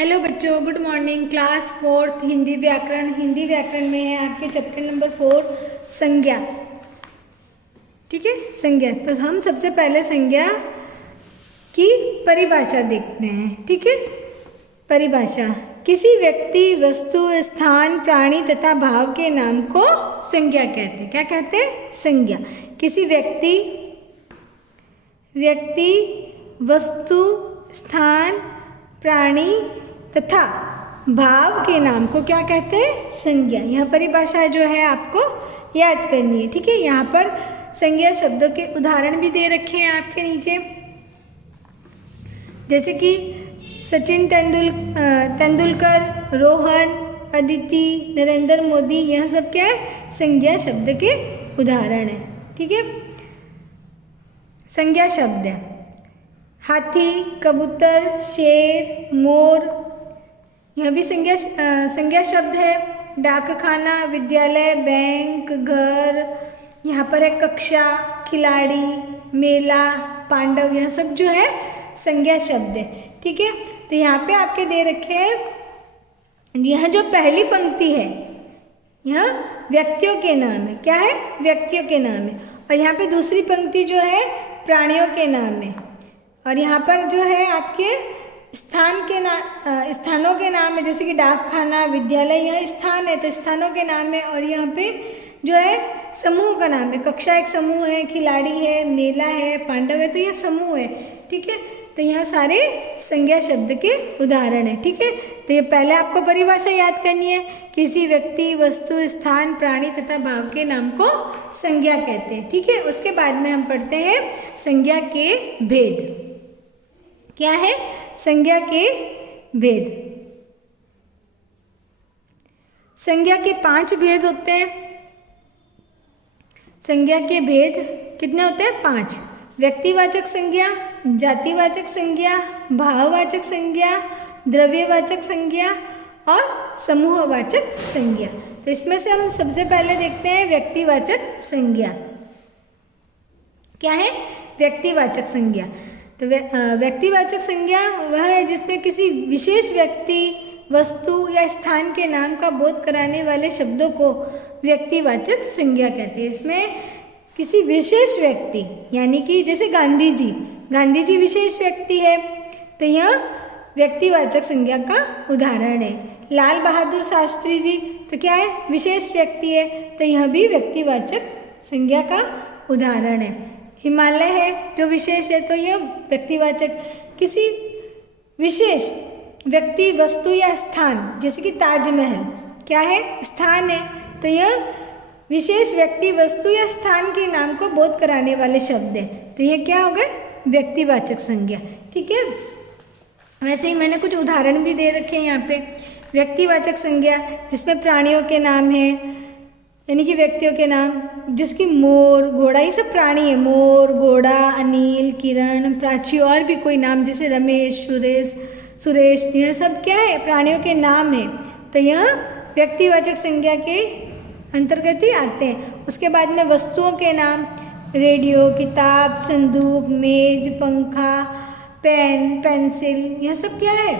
Hello बच्चों, good morning. Class 4 Hindi व्याकरण में है आपके चैप्टर नंबर 4 संज्ञा। ठीक है, संज्ञा। तो हम सबसे पहले संज्ञा की परिभाषा देखते हैं। ठीक है, परिभाषा किसी व्यक्ति, वस्तु, स्थान, प्राणी तथा भाव के नाम को संज्ञा कहते हैं। क्या कहते हैं? संज्ञा। किसी व्यक्ति, वस्तु, स्थान, प्राणी तथा भाव के नाम को क्या कहते हैं? संज्ञा। यह परिभाषा जो है आपको याद करनी है। ठीक है, यहाँ पर संज्ञा शब्दों के उदाहरण भी दे रखे हैं आपके नीचे, जैसे कि सचिन तेंदुलकर, रोहन, अदिति, नरेंद्र मोदी। यह सब क्या है? संज्ञा शब्द के उदाहरण है। ठीक है, संज्ञा शब्द है हाथी, कबूतर, शेर, मोर। यह भी संज्ञा शब्द है। डाकखाना, विद्यालय, बैंक, घर। यहाँ पर है कक्षा, खिलाड़ी, मेला, पांडव। यह सब जो है संज्ञा शब्द है। ठीक है, तो यहाँ पे आपके दे रखे हैं, यह जो पहली पंक्ति है यह व्यक्तियों के नाम है। क्या है? व्यक्तियों के नाम है। और यहाँ पे दूसरी पंक्ति जो है प्राणियों के नाम है। और यहाँ पर जो है आपके स्थानों के नाम है, जैसे कि डाकखाना, विद्यालय। यह स्थान है तो स्थानों के नाम है। और यहाँ पे जो है समूह का नाम है। कक्षा एक समूह है, खिलाड़ी है, मेला है, पांडव है, तो यह समूह है। ठीक है, तो यह सारे संज्ञा शब्द के उदाहरण है। ठीक है, तो ये पहले आपको परिभाषा याद करनी है। किसी व्यक्ति, वस्तु, स्थान, प्राणी तथा भाव के नाम को संज्ञा कहते हैं। ठीक है, उसके बाद में हम पढ़ते हैं संज्ञा के भेद। क्या है? संज्ञा के भेद। संज्ञा के 5 भेद होते हैं। संज्ञा के भेद कितने होते हैं? 5। व्यक्तिवाचक संज्ञा, जातिवाचक संज्ञा, भाववाचक संज्ञा, द्रव्यवाचक संज्ञा और समूहवाचक संज्ञा। तो इसमें से हम सबसे पहले देखते हैं व्यक्तिवाचक संज्ञा। क्या है? व्यक्तिवाचक संज्ञा। तो व्यक्तिवाचक संज्ञा वह है जिसमें किसी विशेष व्यक्ति, वस्तु या स्थान के नाम का बोध कराने वाले शब्दों को व्यक्तिवाचक संज्ञा कहते हैं। इसमें किसी विशेष व्यक्ति, यानी कि जैसे गांधी जी विशेष व्यक्ति है, तो यह व्यक्तिवाचक संज्ञा का उदाहरण है। लाल बहादुर शास्त्री जी तो क्या है? विशेष व्यक्ति है, तो यह भी व्यक्तिवाचक संज्ञा का उदाहरण है। हिमालय है जो विशेष है, तो यह व्यक्तिवाचक। किसी विशेष व्यक्ति, वस्तु या स्थान, जैसे कि ताजमहल क्या है? स्थान है, तो यह विशेष व्यक्ति, वस्तु या स्थान के नाम को बोध कराने वाले शब्द है, तो यह क्या हो गए? व्यक्तिवाचक संज्ञा। ठीक है, वैसे ही मैंने कुछ उदाहरण भी दे रखे हैं यहाँ पे। व्यक्तिवाचक संज्ञा जिसमें प्राणियों के नाम है, यानी कि व्यक्तियों के नाम, जिसकी मोर, घोड़ा, ये सब प्राणी है। मोर, घोड़ा, अनिल, किरण, प्राची, और भी कोई नाम जैसे रमेश, सुरेश, यह सब क्या है? प्राणियों के नाम है, तो यह व्यक्तिवाचक संज्ञा के अंतर्गत ही आते हैं। उसके बाद में वस्तुओं के नाम, रेडियो, किताब, संदूक, मेज, पंखा, पेन, पेंसिल, यह सब क्या है?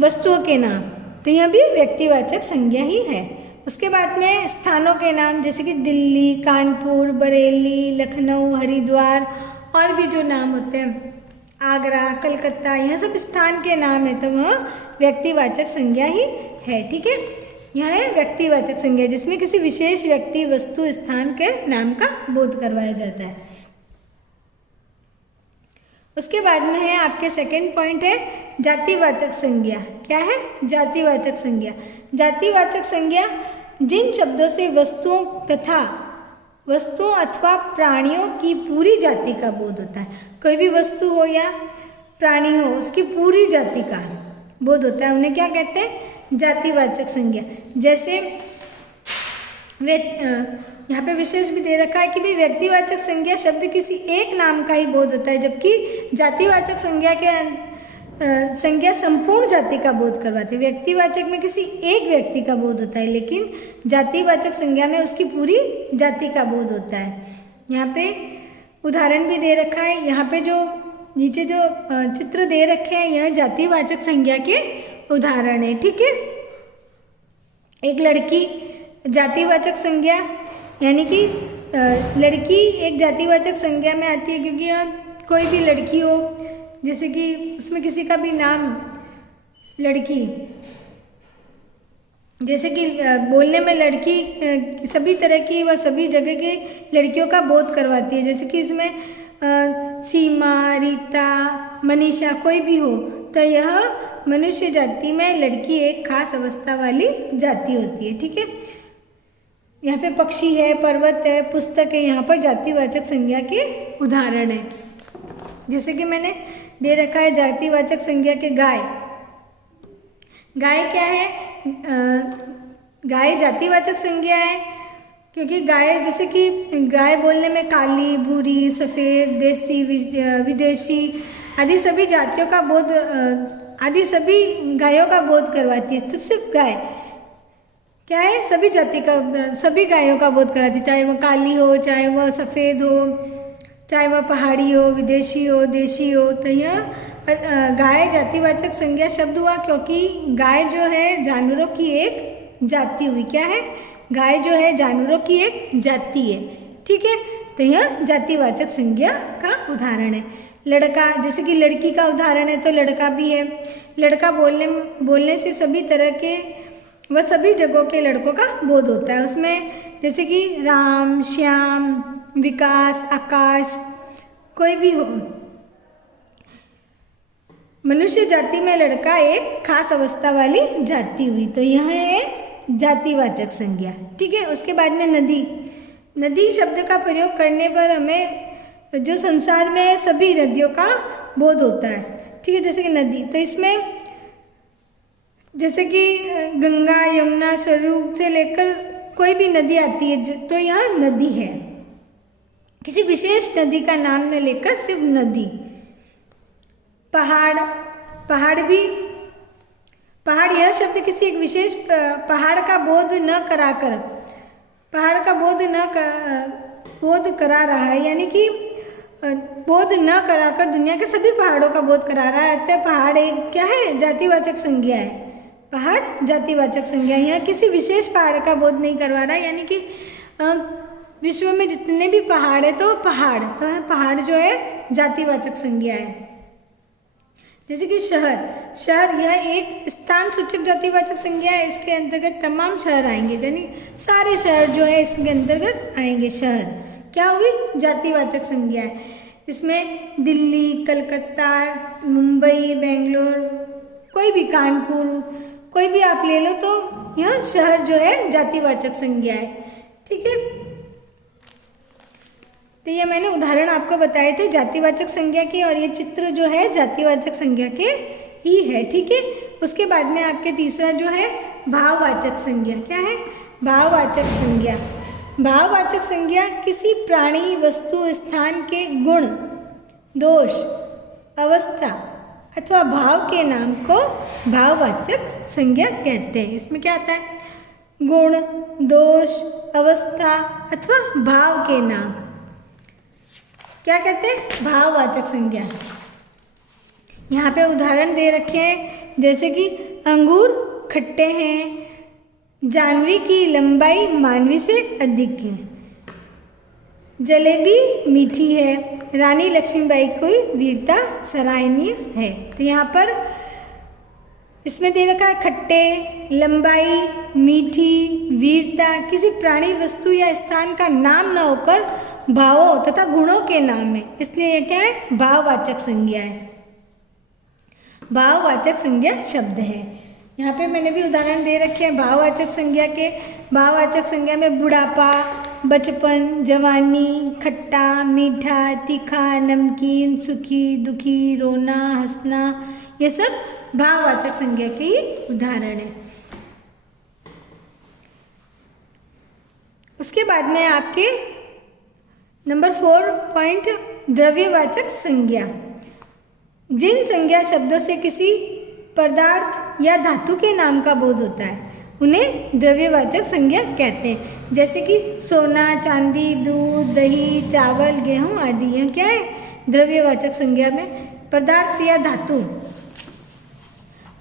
वस्तुओं के नाम, तो यह भी व्यक्तिवाचक संज्ञा ही है। उसके बाद में स्थानों के नाम, जैसे कि दिल्ली, कानपुर, बरेली, लखनऊ, हरिद्वार, और भी जो नाम होते हैं, आगरा, कलकत्ता, यह सब स्थान के नाम है, तो वह व्यक्तिवाचक संज्ञा ही है। ठीक है, यह है व्यक्तिवाचक संज्ञा जिसमें किसी विशेष व्यक्ति, वस्तु, स्थान के नाम का बोध करवाया जाता है। उसके बाद में है आपके सेकंड पॉइंट है जातिवाचक संज्ञा। क्या है? जातिवाचक संज्ञा। जातिवाचक संज्ञा जिन शब्दों से वस्तुओं अथवा प्राणियों की पूरी जाति का बोध होता है। कोई भी वस्तु हो या प्राणी हो, उसकी पूरी जाति का बोध होता है, उन्हें क्या कहते हैं? जातिवाचक संज्ञा। जैसे यहाँ पे विशेष भी दे रखा है कि भाई व्यक्तिवाचक संज्ञा शब्द किसी एक नाम का ही बोध होता है, जबकि जातिवाचक संज्ञा संपूर्ण जाति का बोध करवाती है। व्यक्तिवाचक में किसी एक व्यक्ति का बोध होता है, लेकिन जातिवाचक संज्ञा में उसकी पूरी जाति का बोध होता है। यहाँ पे उदाहरण भी दे रखा है। यहाँ पे जो नीचे जो चित्र दे रखे हैं यह जातिवाचक संज्ञा के उदाहरण है। ठीक है, एक लड़की जातिवाचक संज्ञा, यानी कि लड़की एक जातिवाचक संज्ञा में आती है, क्योंकि कोई भी लड़की हो, जैसे कि उसमें किसी का भी नाम लड़की, जैसे कि बोलने में लड़की सभी तरह की व सभी जगह के लड़कियों का बोध करवाती है। जैसे कि इसमें सीमा, रीता, मनीषा कोई भी हो, तो यह मनुष्य जाति में लड़की एक खास अवस्था वाली जाति होती है। ठीक है, यहाँ पे पक्षी है, पर्वत है, पुस्तक है, यहाँ पर जातिवाचक संज्ञा के उदाहरण है। जैसे कि मैंने दे रखा है जातिवाचक संज्ञा के गाय। गाय क्या है? गाय जातिवाचक संज्ञा है, क्योंकि गाय, जैसे कि गाय बोलने में काली, भूरी, सफ़ेद, देसी, विदेशी आदि सभी जातियों का बोध, आदि सभी गायों का बोध करवाती है। तो सिर्फ गाय क्या है? सभी जाति का, सभी गायों का बोध कराती है, चाहे वह काली हो, चाहे वह सफ़ेद हो, चाहे वह पहाड़ी हो, विदेशी हो, देशी हो। तो यह गाय जातिवाचक संज्ञा शब्द हुआ, क्योंकि गाय जो है जानवरों की एक जाति हुई। क्या है? गाय जो है जानवरों की एक जाति है। ठीक है, तो यह जातिवाचक संज्ञा का उदाहरण है। लड़का, जैसे कि लड़की का उदाहरण है, तो लड़का भी है। लड़का बोलने से सभी तरह के व सभी जगहों के लड़कों का बोध होता है। उसमें जैसे कि राम, श्याम, विकास, आकाश कोई भी हो। मनुष्य जाति में लड़का एक खास अवस्था वाली जाति हुई, तो यह है जातिवाचक संज्ञा। ठीक है, उसके बाद में नदी। नदी शब्द का प्रयोग करने पर हमें जो संसार में सभी नदियों का बोध होता है। ठीक है, जैसे कि नदी, तो इसमें जैसे कि गंगा, यमुना, सरयू से लेकर कोई भी नदी आती है, तो यह नदी है। किसी विशेष नदी का नाम न लेकर सिर्फ नदी। पहाड़, पहाड़ भी, पहाड़ यह शब्द किसी एक विशेष पहाड़ का बोध न कराकर, पहाड़ का बोध करा रहा है, यानी कि बोध न कराकर दुनिया के सभी पहाड़ों का बोध करा रहा है। अतः पहाड़ एक क्या है? जातिवाचक संज्ञा है। पहाड़ जातिवाचक संज्ञा, यह किसी विशेष पहाड़ का बोध नहीं करवा रहा है, यानी कि विश्व में जितने भी पहाड़ है, तो पहाड़ जो है जातिवाचक संज्ञा है। जैसे कि शहर, शहर यह एक स्थान सूचक जातिवाचक संज्ञा है। इसके अंतर्गत तमाम शहर आएंगे, यानी सारे शहर जो है इसके अंतर्गत आएंगे। शहर क्या हुई? जातिवाचक संज्ञा है। इसमें दिल्ली, कलकत्ता, मुंबई, बेंगलोर, कोई भी, कानपुर, कोई भी आप ले लो, तो यह शहर जो है जातिवाचक संज्ञा है। ठीक है, तो ये मैंने उदाहरण आपको बताए थे जातिवाचक संज्ञा के, और ये चित्र जो है जातिवाचक संज्ञा के ही है। ठीक है, उसके बाद में आपके तीसरा जो है भाववाचक संज्ञा। क्या है? भाववाचक संज्ञा। भाववाचक संज्ञा किसी प्राणी, वस्तु, स्थान के गुण, दोष, अवस्था अथवा भाव के नाम को भाववाचक संज्ञा कहते हैं। इसमें क्या आता है? गुण, दोष, अवस्था अथवा भाव के नाम क्या कहते हैं? भाववाचक संज्ञा। यहाँ पे उदाहरण दे रखे हैं, जैसे कि अंगूर खट्टे हैं, जानवी की लंबाई मानवी से अधिक है, जलेबी मीठी है, रानी लक्ष्मीबाई की वीरता सराहनीय है। तो यहाँ पर इसमें दे रखा है खट्टे, लंबाई, मीठी, वीरता किसी प्राणी, वस्तु या स्थान का नाम न होकर भावों तथा गुणों के नाम है, इसलिए यह क्या है? भाववाचक संज्ञा है। भाववाचक संज्ञा शब्द है। यहाँ पे मैंने भी उदाहरण दे रखे हैं भाववाचक संज्ञा के। भाववाचक संज्ञा में बुढ़ापा, बचपन, जवानी, खट्टा, मीठा, तीखा, नमकीन, सुखी, दुखी, रोना, हंसना, ये सब भाववाचक संज्ञा के ही उदाहरण है। उसके बाद में आपके नंबर 4 पॉइंट द्रव्यवाचक संज्ञा। जिन संज्ञा शब्दों से किसी पदार्थ या धातु के नाम का बोध होता है उन्हें द्रव्यवाचक संज्ञा कहते हैं। जैसे कि सोना, चांदी, दूध, दही, चावल, गेहूं आदि, यह क्या है? द्रव्यवाचक संज्ञा में पदार्थ या धातु,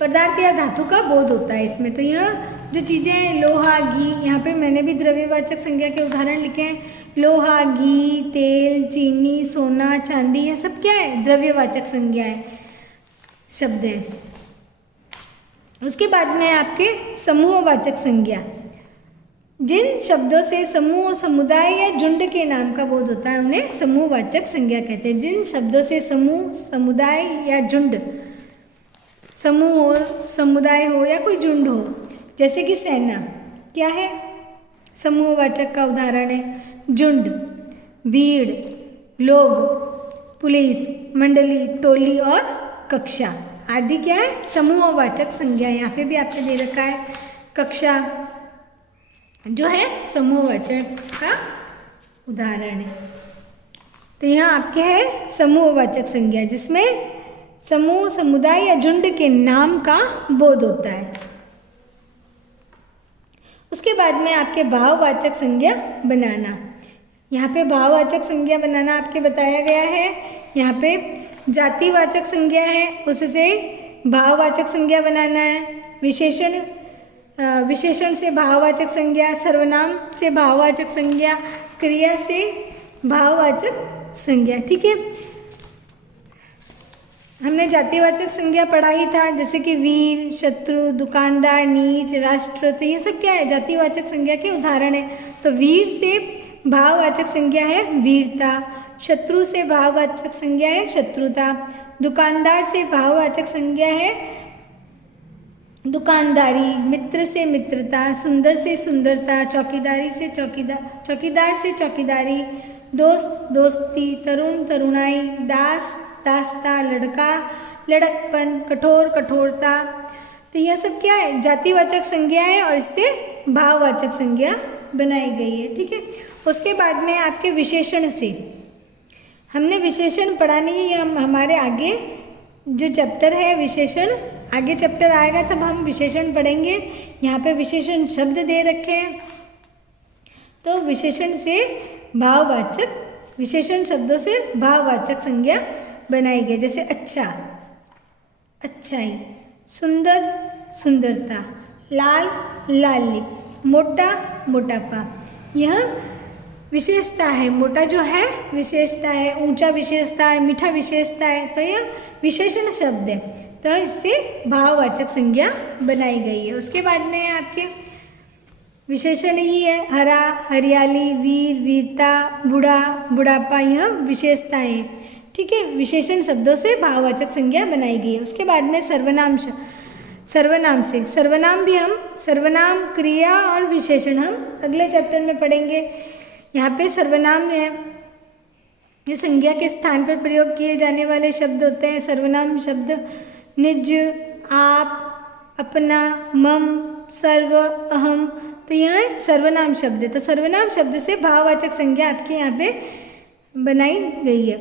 पदार्थ या धातु का बोध होता है इसमें। तो यह जो चीज़ें हैं लोहा, घी, यहाँ पे मैंने भी द्रव्यवाचक संज्ञा के उदाहरण लिखे हैं। लोहा, घी, तेल, चीनी, सोना, चांदी, ये सब क्या है? द्रव्यवाचक संज्ञा है, शब्द है। उसके बाद में आपके समूहवाचक संज्ञा, जिन शब्दों से समूह, समुदाय या झुंड के नाम का बोध होता है उन्हें समूहवाचक संज्ञा कहते हैं। जिन शब्दों से समूह, समुदाय या झुंड, समूह हो, समुदाय हो या कोई झुंड हो, जैसे कि सेना क्या है? समूहवाचक का उदाहरण है। झुंड, भीड़, लोग, पुलिस, मंडली, टोली और कक्षा आदि क्या है? समूहवाचक संज्ञा। यहाँ पे भी आपने दे रखा है कक्षा जो है समूहवाचक का उदाहरण है। तो यहाँ आपके है समूहवाचक संज्ञा जिसमें समूह, समुदाय या झुंड के नाम का बोध होता है। उसके बाद में आपके भाववाचक संज्ञा बनाना। यहाँ पे भाववाचक संज्ञा बनाना आपके बताया गया है। यहाँ पे जातिवाचक संज्ञा है, उससे भाववाचक संज्ञा बनाना है। विशेषण से भाववाचक संज्ञा, सर्वनाम से भाववाचक संज्ञा, क्रिया से भाववाचक संज्ञा। ठीक है, हमने जातिवाचक संज्ञा पढ़ा ही था, जैसे कि वीर, शत्रु, दुकानदार, नीच, राष्ट्र। तो ये सब क्या है? जातिवाचक संज्ञा के उदाहरण है। तो वीर से भाववाचक संज्ञा है वीरता, शत्रु से भाववाचक संज्ञा है शत्रुता, दुकानदार से भाववाचक संज्ञा है दुकानदारी, मित्र से मित्रता, सुंदर से सुंदरता, चौकीदार से चौकीदारी, दोस्त दोस्ती, तरुण तरुणाई, दास दासता, लड़का लड़कपन, कठोर कठोरता। तो यह सब क्या है? जातिवाचक संज्ञा है और इससे भाववाचक संज्ञा बनाई गई है। ठीक है, उसके बाद में आपके विशेषण से, हमने विशेषण पढ़ा नहीं है। हमारे आगे जो चैप्टर है विशेषण, आगे चैप्टर आएगा तब हम विशेषण पढ़ेंगे। यहाँ पे विशेषण शब्द दे रखे हैं। तो विशेषण से भाववाचक, विशेषण शब्दों से भाववाचक संज्ञा बनाई गई। जैसे अच्छा, अच्छाई, सुंदर, सुंदरता, लाल, लाली, मोटा, मोटापा। यह विशेषता है। मोटा जो है विशेषता है, ऊंचा विशेषता है, मीठा विशेषता है। तो यह विशेषण शब्द है, तो इससे भाववाचक संज्ञा बनाई गई है। उसके बाद में आपके विशेषण ही है हरा, हरियाली, वीर, वीरता, बूढ़ा, बुढ़ापा। यह विशेषताएं हैं। ठीक है, विशेषण शब्दों से भाववाचक संज्ञा बनाई गई है। उसके बाद में सर्वनाम, सर्वनाम से, सर्वनाम भी हम, सर्वनाम, क्रिया और विशेषण हम अगले चैप्टर में पढ़ेंगे। यहाँ पे सर्वनाम है जो संज्ञा के स्थान पर प्रयोग किए जाने वाले शब्द होते हैं। सर्वनाम शब्द निज, आप, अपना, मम, सर्व, अहम। तो यह सर्वनाम शब्द है। तो सर्वनाम शब्द से भाववाचक संज्ञा आपके यहाँ पे बनाई गई है।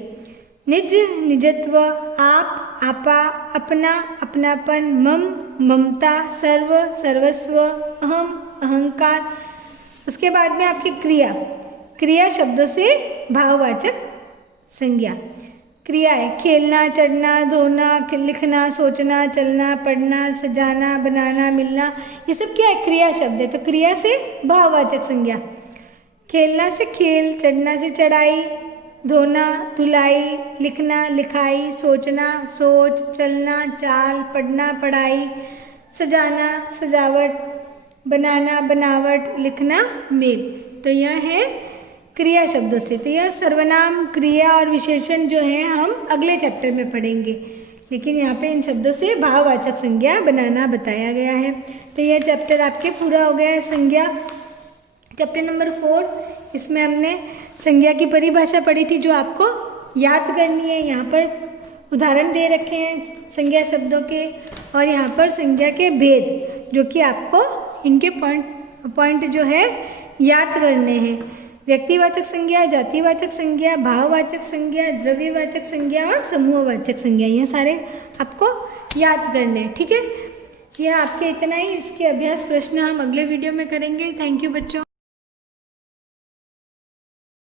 निज, निजत्व, आप, आपा, अपना, अपनापन, मम, ममता, सर्व, सर्वस्व, अहम, अहंकार। उसके बाद में आपकी क्रिया, क्रिया शब्दों से भाववाचक संज्ञा। क्रिया है खेलना, चढ़ना, धोना, लिखना, सोचना, चलना, पढ़ना, सजाना, बनाना, मिलना। ये सब क्या है? क्रिया शब्द है। तो क्रिया से भाववाचक संज्ञा। खेलना से खेल, चढ़ना से चढ़ाई, धोना, धुलाई, लिखना, लिखाई, सोचना, सोच, चलना, चाल, पढ़ना, पढ़ाई, सजाना, सजावट, बनाना, बनावट, लिखना, मेल। तो यह है क्रिया शब्दों से। तो यह सर्वनाम, क्रिया और विशेषण जो है हम अगले चैप्टर में पढ़ेंगे, लेकिन यहाँ पे इन शब्दों से भाववाचक संज्ञा बनाना बताया गया है। तो यह चैप्टर आपके पूरा हो गया है संज्ञा, चैप्टर नंबर 4। इसमें हमने संज्ञा की परिभाषा पढ़ी थी जो आपको याद करनी है। यहाँ पर उदाहरण दे रखे हैं संज्ञा शब्दों के, और यहाँ पर संज्ञा के भेद जो कि आपको इनके पॉइंट जो है याद करने हैं। व्यक्तिवाचक संज्ञा, जातिवाचक संज्ञा, भाववाचक संज्ञा, द्रव्यवाचक संज्ञा और समूहवाचक संज्ञा, ये सारे आपको याद करने हैं। ठीक है, यह आपके इतना ही। इसके अभ्यास प्रश्न हम अगले वीडियो में करेंगे। थैंक यू बच्चों।